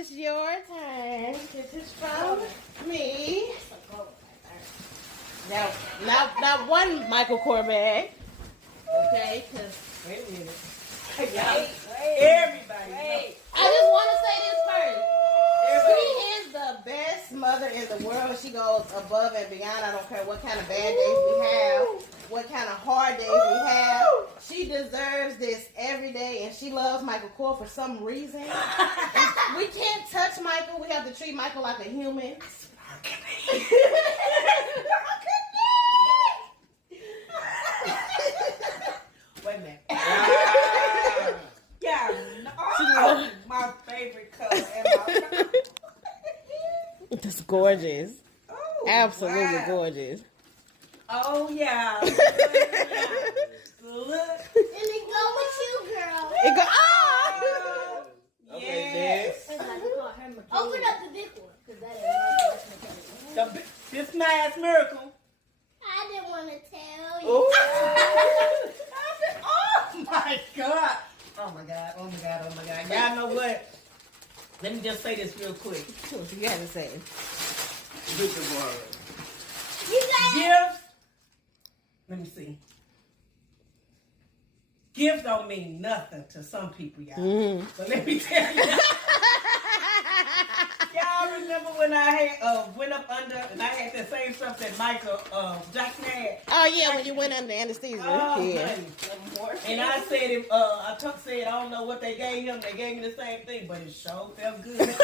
it's your turn. This is from me. Now one Michael Kors bag. Okay, because wait a minute. Everybody. I just want to say this first. She is the best mother in the world. She goes above and beyond. I don't care what kind of bad days we have, what kind of hard days we have. She deserves this every day, and she loves Michael Kors for some reason. We can't touch Michael. We have to treat Michael like a human. Wait a minute. Yeah, my favorite color ever. It's gorgeous. Oh, Absolutely wow. gorgeous. Oh, yeah. Look. And it go with you, girl. It go. Oh! Yes. Open up the big one, because that is This nice miracle. I didn't want to tell you. Oh my God. Oh my God. Oh my God. Oh my God. Y'all know what? Let me just say this real quick. What you had to say? You guys. Gifts. Let me see. Gifts don't mean nothing to some people, y'all. Mm. But let me tell you. Y'all remember when I had went up under and I had that same stuff that Michael Jackson had? Oh yeah, when you went under anesthesia. Oh, Yeah. honey. And I said, if I said I don't know what they gave him. They gave me the same thing, but it sure felt good.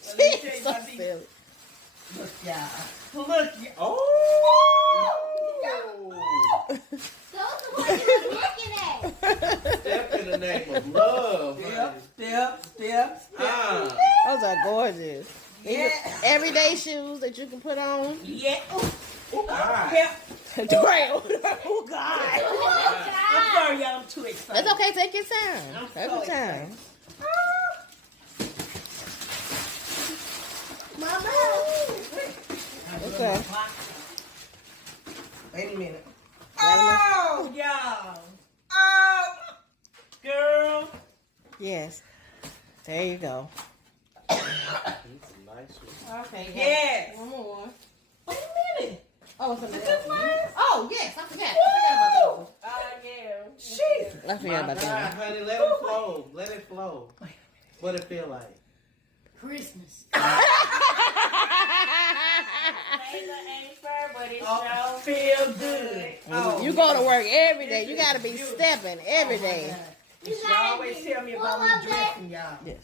So let me tell you So something. silly. Look, y'all. Look, y'all. Oh. Those are what you were looking at. Step in the name of love. Step. Those are gorgeous. Yeah. Everyday shoes that you can put on. Yeah. God. Yep. Oh God. I'm sorry, y'all. I'm too excited. That's okay. Take your time. I'm Take so your time. Mama. Okay. Wait a minute. Got Oh, y'all. Oh, girl. Yes. There you go. Okay. Yes. One more. Wait a minute. Oh, it's Is another this one. mine? Oh yes, I forgot. I forgot about those. Yeah. Jesus. I forgot about God, that. honey, let it flow. Let it flow. What it feel like? Christmas. Oh, feel good. Oh, You go to work every day. You got to be stepping every day. She always tell me about me dressing, y'all. Yes.